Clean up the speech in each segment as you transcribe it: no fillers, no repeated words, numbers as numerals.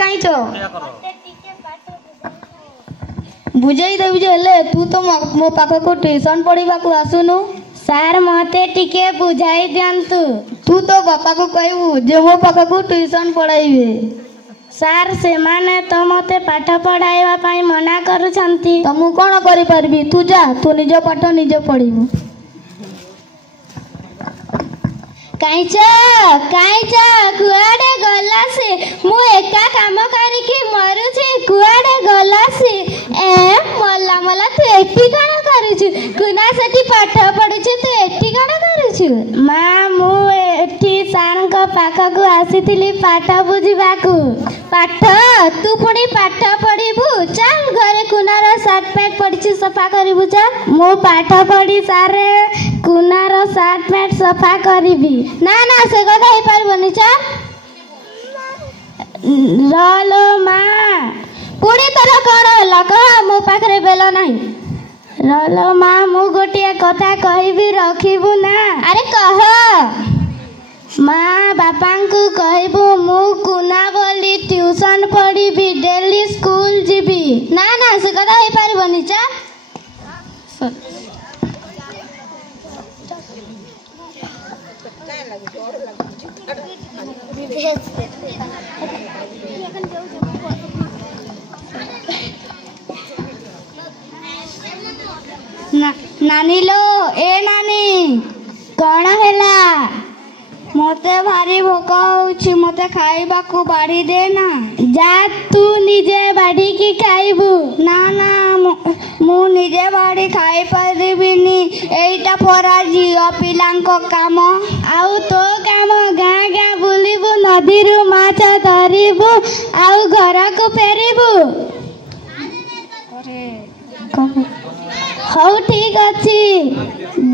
कहीं बुझे देवी जे तू तो मो पाख को ट्यूशन पढ़ा को आसुनु सार मते टिके बुझाई दियंतु तू तो बापा को कहबू जे मो पाख को ट्यूशन पढ़ाइबे सार से माने तो मते पाठ पढ़ाइबा पाई मना करूछंती तो मु कोन करि परबी तू जा तू निज पाठ निज पढ़िबू काईचा कुआडे गला से मु एका काम करिके मरुछे कुआडे गला से ए मला तू एठी काण करूछु कुना सेठी पाठ पढुछु तू एठी काण करूछु मां मु एठी सार को पाख को आसीतिली पाठ बुझिबाकू पाठ तू पुणी पाठ पढ़िबू चल घरे कुनार शर्ट पैंट पड़िछु सफा करिबू चल मु पाठ पढ़ी सारे कुनार शर्ट पैंट सफा करिबी ना ना से कथा ही पारबनी चल रलो मां पुणी तोर कौन होला कह मो पाखरे बेल नहीं रलो मां मु गोटिया कथा कहबी रखिबू ना अरे कह माँ बापा को कहबू मु कुना बोली ट्यूशन पढ़ी डेली स्कूल जीबी ना ना से कथा ही पारबनी चा नानी लो ए नानी कौन हैला मते भारी भोक होउछि मते खाइबा को बाड़ी दे ना जा तू निजे बाड़ी की खाइबू ना ना मु निजे बाड़ी खाइ परिबिनी एइटा परा जियो पिलांको काम आउ तो काम गाँ गाँ बुलिबू नदी रु माछ धरिबू आउ घर को फेरिबू हौ ठीक अछि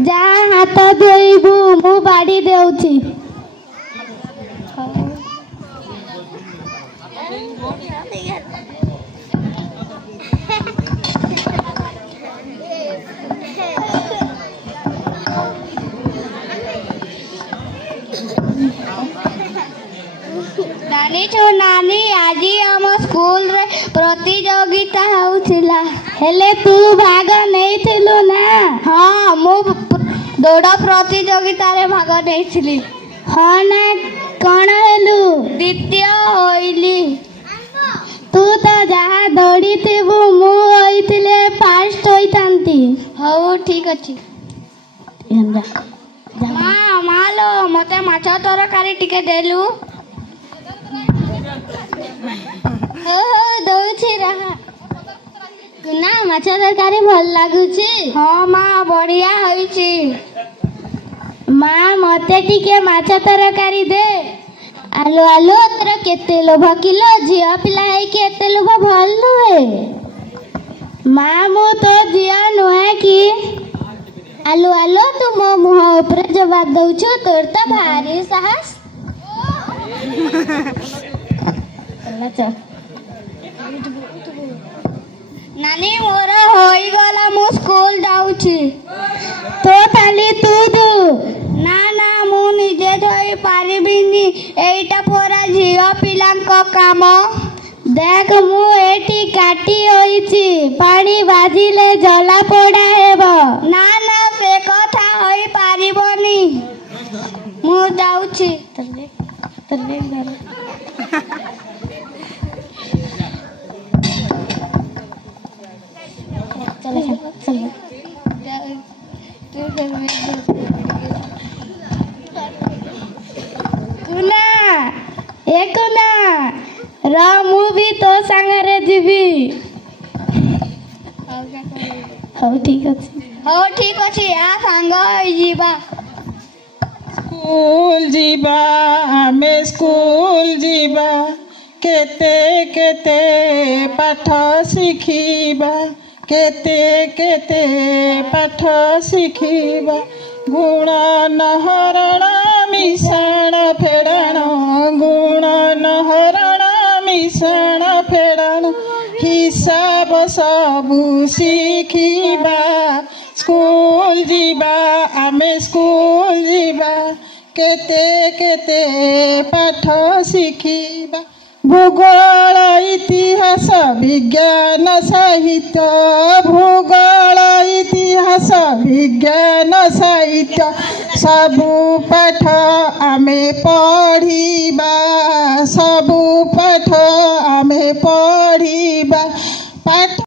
जा हाथ धोइबू मु बाड़ी देउछि नानी छो नानी आजी हम स्कूल रे प्रतियोगिता होउथिला हेले तू भाग नेइथिलु ना हां मु दौड़ प्रतियोगिता रे भाग नेइथिली हां ना कोन हेलु द्वितीय होइली तू तो जहाँ दौड़ी थेबू मु होइथिले फर्स्ट होइतांती हो ठीक अछि मां मालो मते माछ तरकारी टिके देलु हो दउछि रहा कुना माछ तरकारी भल लागुछि हां मां बढ़िया होइछि मां मते टिके माछ तरकारी दे आलो आलो तोर केते लोभ किलो झिया पिला है कि एते लोभ भल नुहे मां मो तो झिया नुहे कि आलो आलो तू मो मुह ऊपर जवाब दउछु तोर त भारी साहस नानी मोर होई गला मु स्कूल जाउछि तो खाली तू दू ना ना मु निजे धोई पारिबिनी एइटा पोरा झियो पिलांको काम देख मु एठी काटी होइछि पानी बाजिले जला पोड़ा हेबो ना ना से कथा होई पारिबोनी मु जाउछि तले घर चल कुना एक ना रा मु भी तो संगरे जीवी हो ठीक अछि आ संग जीवा स्कूल जीवा आमे स्कूल जीवा केते केते पाठ शिखिबा केते केते पाठ शिखिबा गुण नहरण मिश्रण फेड़ण गुण नहरण मिश्रण फेड़ण हिसाब सबु शिखिबा स्कूल जीवा आमे स्कूल जीवा केते केते पाठ शिखिबा भूगोल इतिहास विज्ञान साहित्य भूगोल इतिहास विज्ञान साहित्य सबु पाठ आमे पढ़िबा सबु पाठ आमे पढ़िबा पाठ